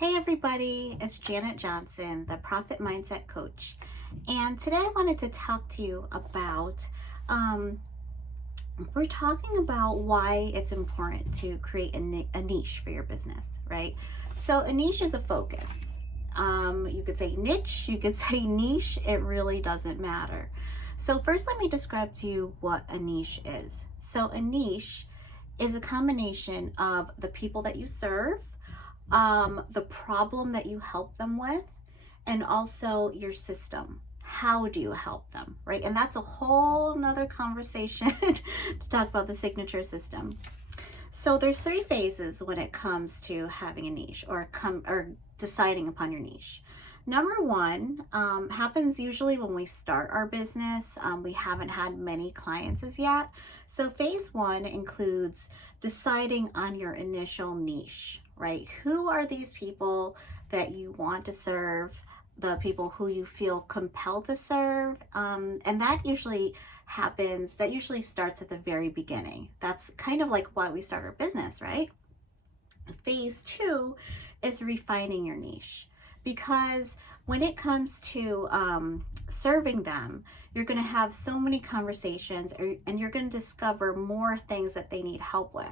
Hey everybody, it's Janet Johnson, the Profit Mindset Coach. And today I wanted to talk to you about, we're talking about why it's important to create a niche for your business, right? So a niche is a focus. You could say niche, you could say niche, it really doesn't matter. So first let me describe to you what a niche is. So a niche is a combination of the people that you serve, the problem that you help them with, and also your system. How do you help them, right? And that's a whole nother conversation to talk about the signature system. So there's three phases when it comes to having a niche or deciding upon your niche. Number one happens usually when we start our business. We haven't had many clients as yet. So phase one includes deciding on your initial niche, right? Who are these people that you want to serve? The people who you feel compelled to serve. And that usually starts at the very beginning. That's kind of like why we start our business, right? Phase two is refining your niche, because when it comes to serving them, you're going to have so many conversations, and you're going to discover more things that they need help with,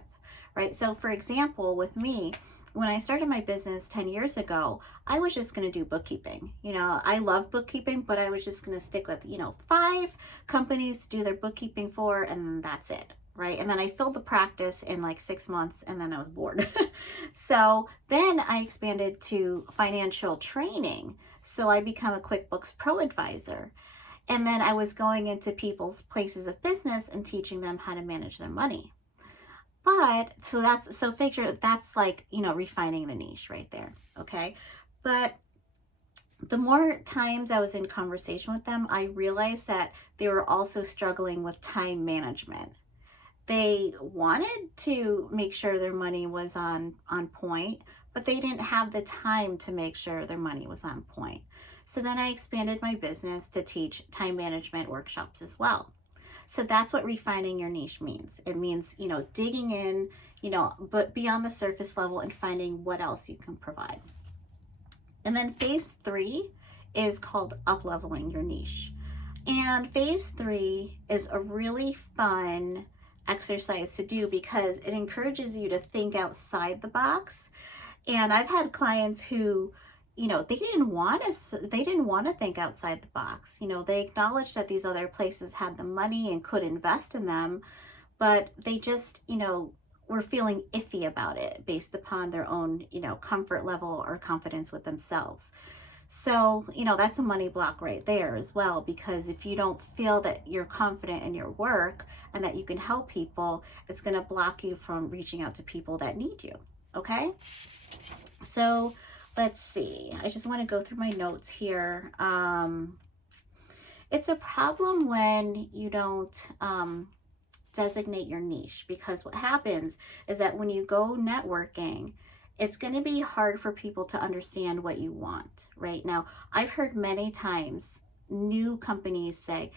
right? So for example, with me, when I started my business 10 years ago, I was just going to do bookkeeping. I love bookkeeping, but I was just going to stick with, 5 companies to do their bookkeeping for, and that's it, right? And then I filled the practice in like 6 months, and then I was bored. So then I expanded to financial training. So I became a QuickBooks Pro advisor. And then I was going into people's places of business and teaching them how to manage their money. But figure that's like, refining the niche right there. Okay. But the more times I was in conversation with them, I realized that they were also struggling with time management. They wanted to make sure their money was on point, but they didn't have the time to make sure their money was on point. So then I expanded my business to teach time management workshops as well. So that's what refining your niche means. It means, digging in, but beyond the surface level and finding what else you can provide. And then phase three is called up-leveling your niche. And phase three is a really fun exercise to do because it encourages you to think outside the box. And I've had clients who, they didn't want to think outside the box. They acknowledged that these other places had the money and could invest in them, but they just, were feeling iffy about it based upon their own, comfort level or confidence with themselves. So, that's a money block right there as well, because if you don't feel that you're confident in your work and that you can help people, it's going to block you from reaching out to people that need you. Okay. So let's see. I just want to go through my notes here. It's a problem when you don't designate your niche, because what happens is that when you go networking, it's going to be hard for people to understand what you want. Right now, I've heard many times new companies say,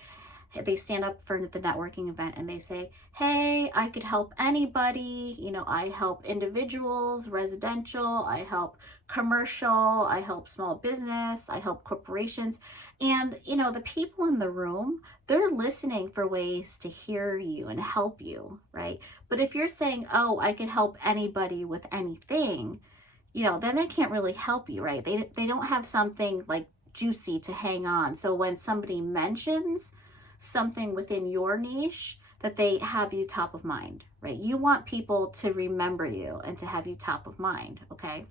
they stand up for the networking event and they say, hey, I could help anybody. I help individuals, residential, I help commercial, I help small business, I help corporations. And, the people in the room, they're listening for ways to hear you and help you, right? But if you're saying, oh, I could help anybody with anything, then they can't really help you, right? They don't have something like juicy to hang on. So when somebody mentions something within your niche, that they have you top of mind, right? You want people to remember you and to have you top of mind. Okay.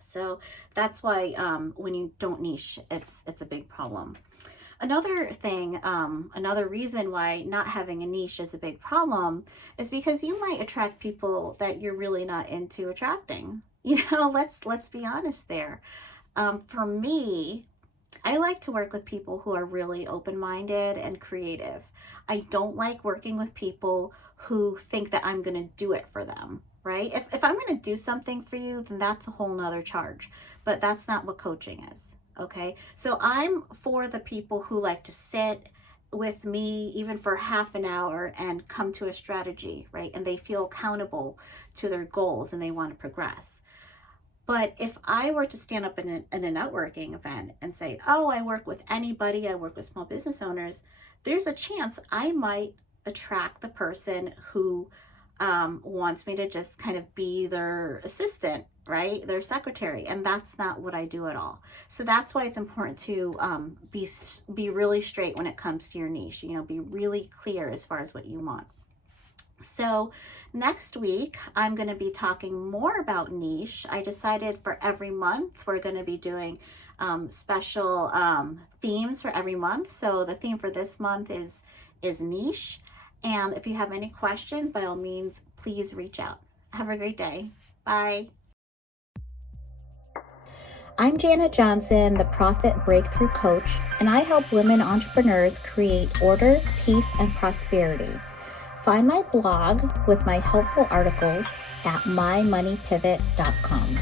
So that's why when you don't niche, it's a big problem. Another thing, another reason why not having a niche is a big problem is because you might attract people that you're really not into attracting. Let's be honest there. For me, I like to work with people who are really open-minded and creative. I don't like working with people who think that I'm going to do it for them, right? If I'm going to do something for you, then that's a whole nother charge. But that's not what coaching is, okay? So I'm for the people who like to sit with me even for half an hour and come to a strategy, right? And they feel accountable to their goals and they want to progress. But if I were to stand up in a networking event and say, oh, I work with anybody, I work with small business owners, there's a chance I might attract the person who wants me to just kind of be their assistant, right? Their secretary. And that's not what I do at all. So that's why it's important to be really straight when it comes to your niche, be really clear as far as what you want. So next week, I'm going to be talking more about niche. I decided for every month, we're going to be doing special themes for every month. So the theme for this month is niche. And if you have any questions, by all means, please reach out. Have a great day. Bye. I'm Janet Johnson, the Profit Breakthrough Coach, and I help women entrepreneurs create order, peace, and prosperity. Find my blog with my helpful articles at mymoneypivot.com.